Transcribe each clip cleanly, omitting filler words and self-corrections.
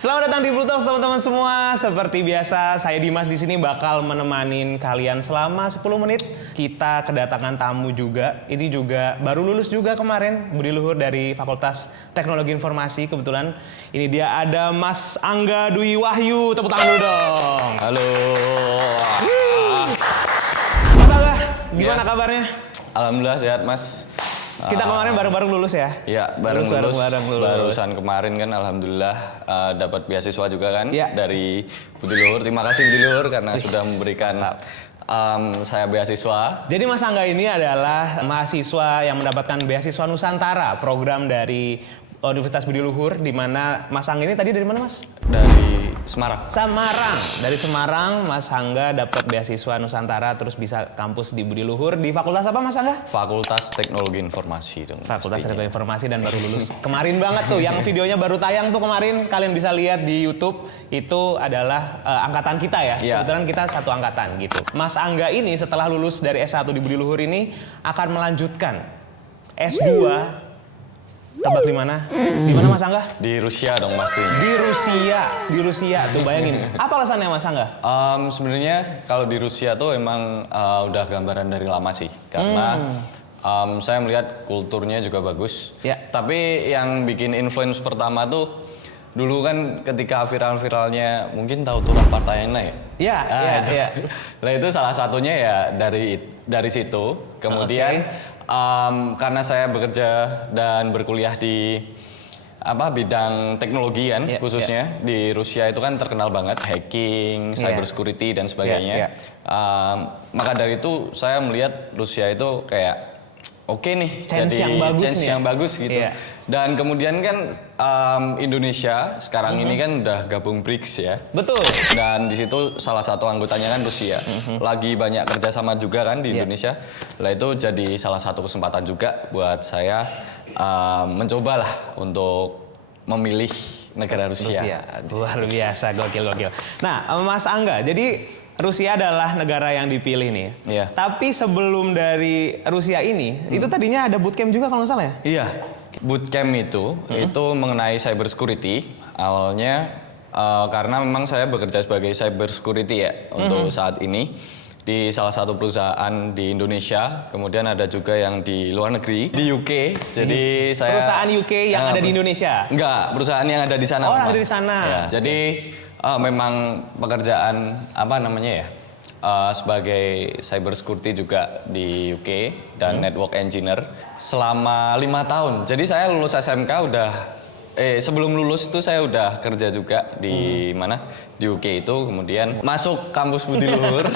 Selamat datang di Blue Talks teman-teman semua. Seperti biasa, saya Dimas di sini bakal menemanin kalian selama 10 menit. Kita kedatangan tamu juga. Ini juga baru lulus juga kemarin, Budi Luhur dari Fakultas Teknologi Informasi. Kebetulan ini dia ada Mas Angga Dwi Wahyu. Tepuk tangan dulu dong. Halo. Mas Angga, gimana kabarnya? Alhamdulillah sehat, Mas. Kita kemarin bareng-bareng lulus ya? Iya, bareng lulus. Lulus. Barusan kemarin kan alhamdulillah dapat beasiswa juga kan ya, dari Budi Luhur. Terima kasih Budi Luhur karena sudah memberikan saya beasiswa. Jadi Mas Angga ini adalah mahasiswa yang mendapatkan beasiswa Nusantara, program dari Universitas Budi Luhur, di mana Mas Angga ini tadi dari mana, Mas? Dari Semarang. Dari Semarang, Mas Angga dapat beasiswa Nusantara, terus bisa kampus di Budi Luhur. Di fakultas apa, Mas Angga? Fakultas Teknologi Informasi dong. Fakultas Teknologi Informasi, dan baru lulus kemarin banget tuh. Yang videonya baru tayang tuh kemarin, kalian bisa lihat di YouTube. Itu adalah angkatan kita ya. Kebetulan kita satu angkatan gitu. Mas Angga ini setelah lulus dari S1 di Budi Luhur ini akan melanjutkan S2. Tebak di mana? Di mana Mas Angga? Di Rusia dong pastinya. Di Rusia tuh, bayangin. Apa alasannya Mas Angga? Sebenarnya kalau di Rusia tuh emang udah gambaran dari lama sih, karena saya melihat kulturnya juga bagus. Ya. Tapi yang bikin influence pertama tuh dulu kan ketika viral-viralnya, mungkin tahu tuh Partaena ya? Iya. Nah itu salah satunya ya dari situ. Kemudian karena saya bekerja dan berkuliah di bidang teknologi kan, khususnya di Rusia itu kan terkenal banget hacking, cyber security dan sebagainya. Maka dari itu saya melihat Rusia itu kayak oke nih, chance jadi chance yang bagus gitu. Dan kemudian kan Indonesia sekarang ini kan udah gabung BRICS ya. Betul. Dan di situ salah satu anggotanya kan Rusia. Lagi banyak kerjasama juga kan di Indonesia. Lah itu jadi salah satu kesempatan juga buat saya mencobalah untuk memilih negara Rusia. Luar biasa, gokil. Nah, Mas Angga, jadi Rusia adalah negara yang dipilih nih. Iya. Tapi sebelum dari Rusia ini, itu tadinya ada bootcamp juga kalau nggak salah ya? Iya. Bootcamp itu mengenai cyber security. Awalnya karena memang saya bekerja sebagai cyber security ya untuk saat ini di salah satu perusahaan di Indonesia. Kemudian ada juga yang di luar negeri, di UK. Jadi saya perusahaan UK yang ada di Indonesia? Enggak, perusahaan yang ada di sana. Oh, ada di sana. Ya, jadi memang pekerjaan sebagai cyber security juga di UK dan network engineer selama 5 tahun. Jadi saya lulus SMK sebelum lulus itu saya udah kerja juga di di UK itu, kemudian masuk kampus Budi Luhur.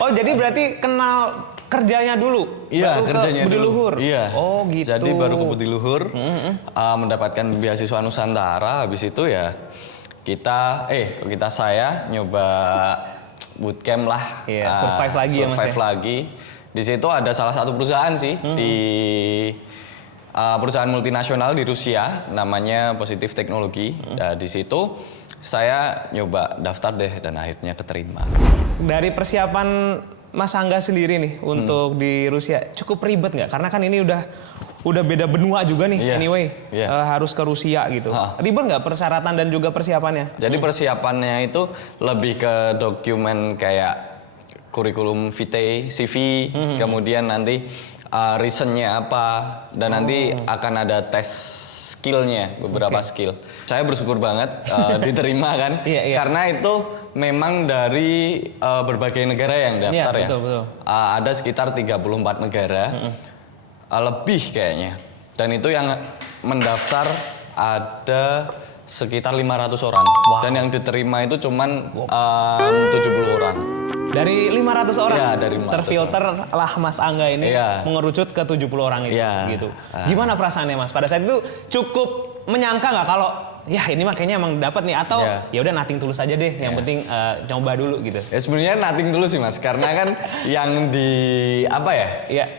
Oh, jadi berarti kenal kerjanya dulu? Iya, kerjanya Budi Luhur? Iya. Oh, gitu. Jadi baru ke Budi Luhur, mendapatkan beasiswa Nusantara. Habis itu ya saya nyoba bootcamp lah. Iya, survive lagi ya Mas. Survive lagi. Di situ ada salah satu perusahaan sih di perusahaan multinasional di Rusia, namanya Positif Teknologi. Di situ saya nyoba daftar deh dan akhirnya keterima. Dari persiapan Mas Angga sendiri nih untuk di Rusia cukup ribet nggak? Karena kan ini udah beda benua juga nih, harus ke Rusia gitu. Ribet nggak persyaratan dan juga persiapannya? Jadi persiapannya itu lebih ke dokumen kayak kurikulum vitae, CV, kemudian nanti reasonnya apa, dan nanti akan ada tes skillnya, beberapa skill. Saya bersyukur banget diterima kan, karena itu memang dari berbagai negara yang daftar ya. Betul. Ada sekitar 34 negara. Lebih kayaknya. Dan itu yang mendaftar ada sekitar 500 orang. Wow. Dan yang diterima itu cuman 70 orang. Dari 500 orang? Iya, dari 500 terfilter orang. lah Mas Angga ini mengerucut ke 70 orang itu gitu. Gimana perasaannya Mas? Pada saat itu cukup menyangka nggak kalau ya ini makanya emang dapat nih, atau ya udah nothing tulus aja deh, yang penting coba dulu gitu? Ya sebenarnya nothing tulus sih Mas, karena kan yang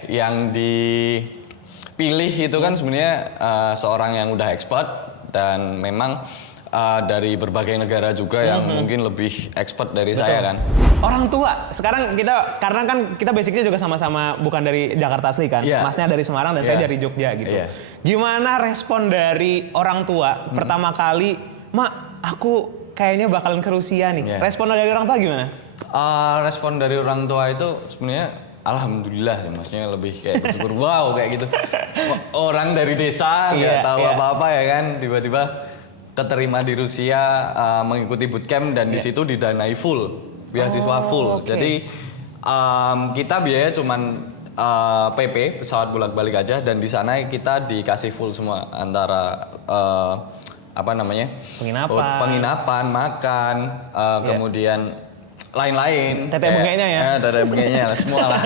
yang dipilih itu kan sebenarnya seorang yang udah expert dan memang dari berbagai negara juga yang mungkin lebih expert dari saya kan. Orang tua, sekarang karena kan kita basicnya juga sama-sama bukan dari Jakarta asli kan, Masnya dari Semarang dan saya dari Jogja gitu. Gimana respon dari orang tua pertama kali, Mak, aku kayaknya bakalan ke Rusia nih. Respon dari orang tua gimana? Respon dari orang tua itu sebenarnya alhamdulillah ya, maksudnya lebih kayak bersyukur wow kayak gitu. Orang dari desa nggak tahu apa-apa ya kan, tiba-tiba keterima di Rusia mengikuti bootcamp dan di situ didanai full, beasiswa full. Jadi kita biaya cuman PP pesawat bolak-balik aja dan di sana kita dikasih full semua antara penginapan, makan, kemudian lain-lain. Teteh bengeknya ya? Teteh bengeknya semua lah.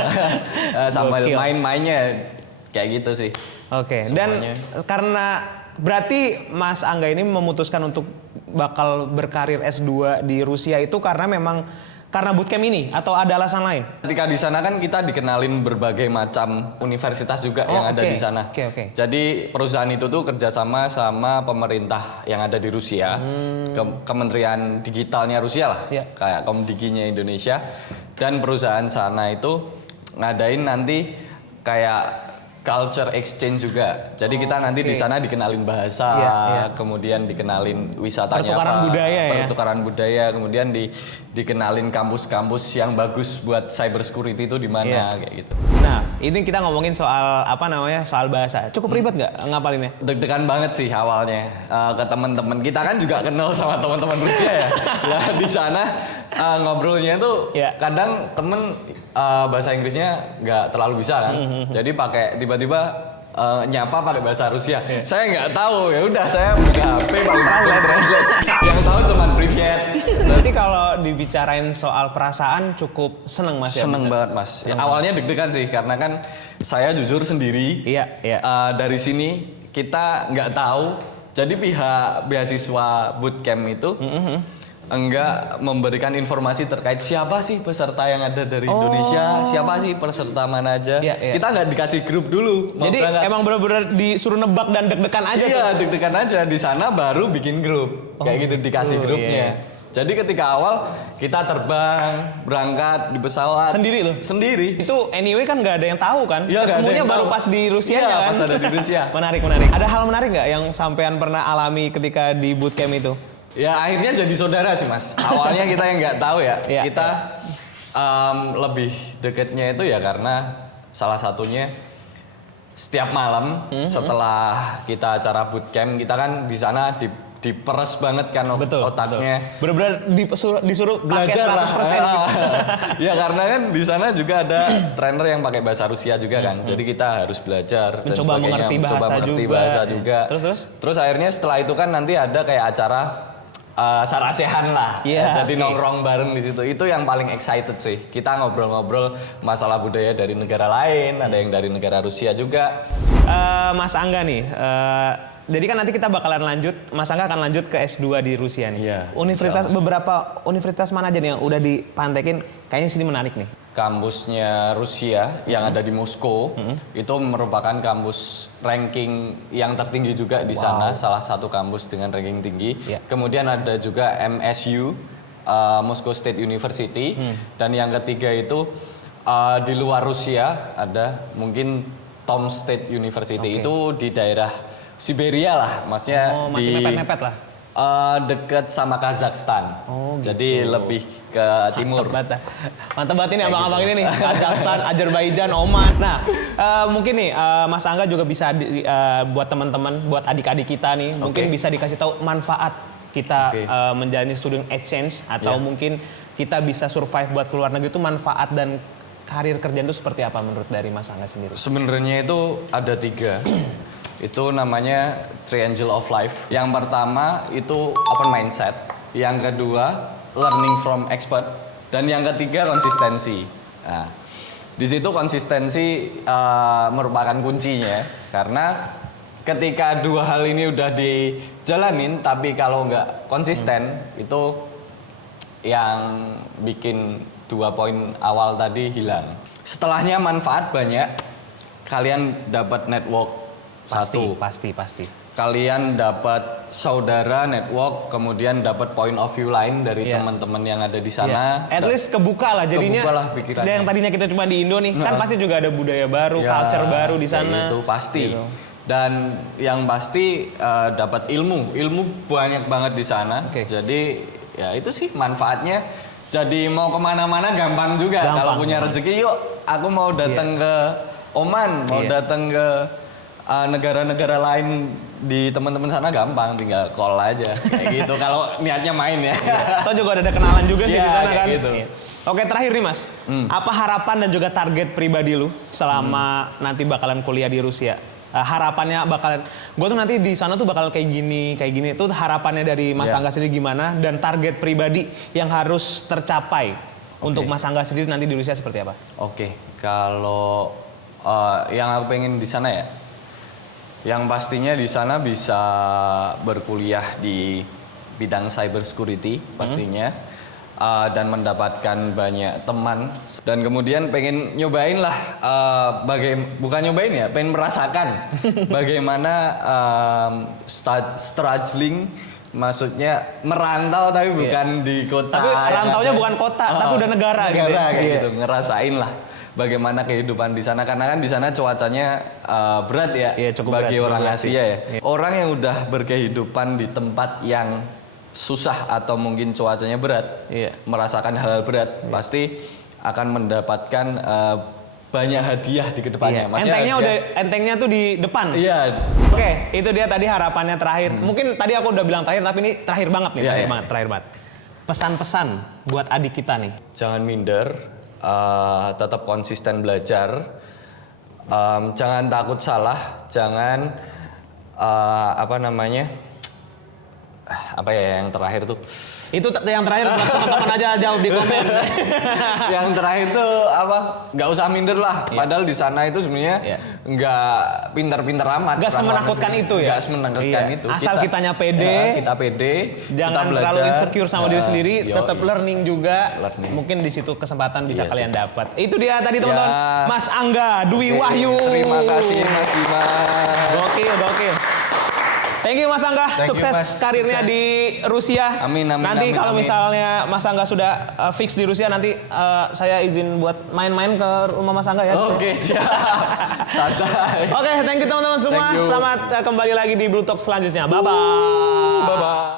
Sambil main-mainnya kayak gitu sih. Oke. Dan karena berarti Mas Angga ini memutuskan untuk bakal berkarir S2 di Rusia itu karena memang karena bootcamp ini atau ada alasan lain? Ketika di sana kan kita dikenalin berbagai macam universitas juga yang ada di sana. Jadi perusahaan itu tuh kerjasama sama pemerintah yang ada di Rusia, Kementerian Digitalnya Rusia lah, kayak Komdiginya Indonesia, dan perusahaan sana itu ngadain nanti kayak culture exchange juga. Jadi kita nanti di sana dikenalin bahasa, kemudian dikenalin wisatanya pertukaran budaya, kemudian dikenalin kampus-kampus yang bagus buat cyber security itu di mana kayak gitu. Nah, ini kita ngomongin soal soal bahasa. Cukup ribet nggak ngapalinnya? Deg-degan banget sih awalnya ke teman-teman. Kita kan juga kenal sama teman-teman Rusia ya. Nah, di sana ngobrolnya tuh kadang temen bahasa Inggrisnya nggak terlalu bisa kan. Jadi pakai tiba-tiba nyapa pakai bahasa Rusia. Saya nggak tahu, ya udah saya buka HP pakai translate. Yang tahu cuma privyet. Berarti kalau dibicarain soal perasaan cukup seneng Mas ya? Seneng banget Mas. Awalnya deg-degan sih karena kan saya jujur sendiri. Dari sini kita nggak tahu. Jadi pihak beasiswa bootcamp itu enggak memberikan informasi terkait siapa sih peserta yang ada dari Indonesia, siapa sih peserta mana aja. Kita nggak dikasih grup dulu. Jadi emang benar-benar disuruh nebak dan deg-degan aja tuh? Iya, deg-degan aja. Di sana baru bikin grup. Kayak gitu dikasih grupnya. Jadi ketika awal kita terbang, berangkat di pesawat. Sendiri tuh? Sendiri. Itu anyway kan nggak ada yang tahu kan? Ketemunya baru pas di Rusia kan? Pas ada di Rusia. Menarik. Ada hal menarik nggak yang sampean pernah alami ketika di bootcamp itu? Ya akhirnya jadi saudara sih Mas. Awalnya kita yang nggak tahu ya. Kita lebih deketnya itu ya karena salah satunya setiap malam setelah kita acara bootcamp kita kan di sana diperes banget kan otaknya. Bener-bener disuruh belajar 100% gitu. Ya karena kan di sana juga ada trainer yang pakai bahasa Rusia juga kan. Jadi kita harus belajar mencoba mengerti bahasa juga. Terus akhirnya setelah itu kan nanti ada kayak acara sarasehan lah. Jadi nongkrong bareng di situ. Itu yang paling excited sih. Kita ngobrol-ngobrol masalah budaya dari negara lain, ada yang dari negara Rusia juga. Mas Angga nih, jadi kan nanti kita bakalan lanjut, Mas Angga akan lanjut ke S2 di Rusia nih. Beberapa universitas mana aja nih yang udah dipantekin, kayaknya sini menarik nih. Kampusnya Rusia yang ada di Moskow itu merupakan kampus ranking yang tertinggi juga di sana, salah satu kampus dengan ranking tinggi. Kemudian ada juga MSU, Moscow State University, dan yang ketiga itu di luar Rusia ada mungkin Tom State University. Itu di daerah Siberia lah, maksudnya masih mepet-mepet lah. Dekat sama Kazakhstan. Jadi lebih ke timur. Mantap banget ini abang-abang ini nih. Kazakhstan, Azerbaijan, Oman. Nah, mungkin nih Mas Angga juga bisa buat teman-teman, buat adik-adik kita nih, mungkin bisa dikasih tahu manfaat kita menjalani student exchange atau mungkin kita bisa survive buat keluar negeri itu manfaat dan karir kerjaan itu seperti apa menurut dari Mas Angga sendiri? Sebenarnya itu ada 3. Itu namanya Triangle of Life. Yang pertama itu open mindset. Yang kedua learning from expert. Dan yang ketiga konsistensi. Nah, di situ konsistensi merupakan kuncinya. Karena ketika 2 hal ini udah dijalanin, tapi kalau nggak konsisten, itu yang bikin 2 poin awal tadi hilang. Setelahnya manfaat banyak. Kalian dapat network. Pasti. Kalian dapat saudara, network, kemudian dapat point of view lain dari teman-teman yang ada di sana. At least kebuka lah jadinya. Kebuka lah pikirannya. Yang tadinya kita cuma di Indo nih, kan pasti juga ada budaya baru, culture baru di sana. Itu pasti. Gitu. Dan yang pasti dapat ilmu banyak banget di sana. Jadi ya itu sih manfaatnya. Jadi mau kemana-mana gampang juga. Kalau punya rezeki, yuk aku mau datang ke Oman, mau datang ke negara-negara lain di teman-teman sana gampang, tinggal call aja kayak gitu. Kalau niatnya main ya. Atau juga ada kenalan juga sih di sana kan. Gitu. Oke, terakhir nih Mas, apa harapan dan juga target pribadi lu selama nanti bakalan kuliah di Rusia? Harapannya bakalan, gue tuh nanti di sana tuh bakal kayak gini. Itu harapannya dari Mas Angga sendiri gimana? Dan target pribadi yang harus tercapai untuk Mas Angga sendiri nanti di Rusia seperti apa? Kalau yang aku pengen di sana ya, yang pastinya di sana bisa berkuliah di bidang cyber security pastinya, dan mendapatkan banyak teman, dan kemudian pengen nyobain lah, bukan nyobain ya, pengen merasakan bagaimana struggling, maksudnya merantau tapi bukan di kota. Tapi rantaunya bukan kota, tapi udah negara gitu. Gitu. Ngerasain lah bagaimana kehidupan di sana, karena kan di sana cuacanya berat ya, bagi orang Asia ya. Orang yang udah berkehidupan di tempat yang susah atau mungkin cuacanya berat, merasakan hal berat, pasti akan mendapatkan banyak hadiah di kedepannya. Entengnya tuh di depan. Oke, itu dia tadi harapannya terakhir. Mungkin tadi aku udah bilang terakhir, tapi ini terakhir banget nih, terakhir banget. Pesan-pesan buat adik kita nih. Jangan minder, tetap konsisten belajar, jangan takut salah, jangan yang terakhir tuh. Itu yang terakhir, teman-teman aja jawab di komen. Yang terakhir tuh nggak usah minder lah. Padahal di sana itu sebenarnya nggak pintar-pintar amat. Nggak semenakutkan itu ya. Nggak semenakutkan itu. Asal kitanya pede. Kita pede. Jangan terlalu insecure sama diri sendiri. Tetap learning juga. Mungkin di situ kesempatan bisa kalian dapat. Itu dia tadi teman-teman. Mas Angga Dwi Wahyu. Terima kasih Mas Dimas. Gokil. Thank you Mas Angga, sukses karirnya di Rusia. Amin. Nanti kalau misalnya Mas Angga sudah fix di Rusia, nanti saya izin buat main-main ke rumah Mas Angga ya. Oke, siap. Santai. Oke, thank you teman-teman semua. Selamat kembali lagi di Blue Talk selanjutnya. Bye-bye.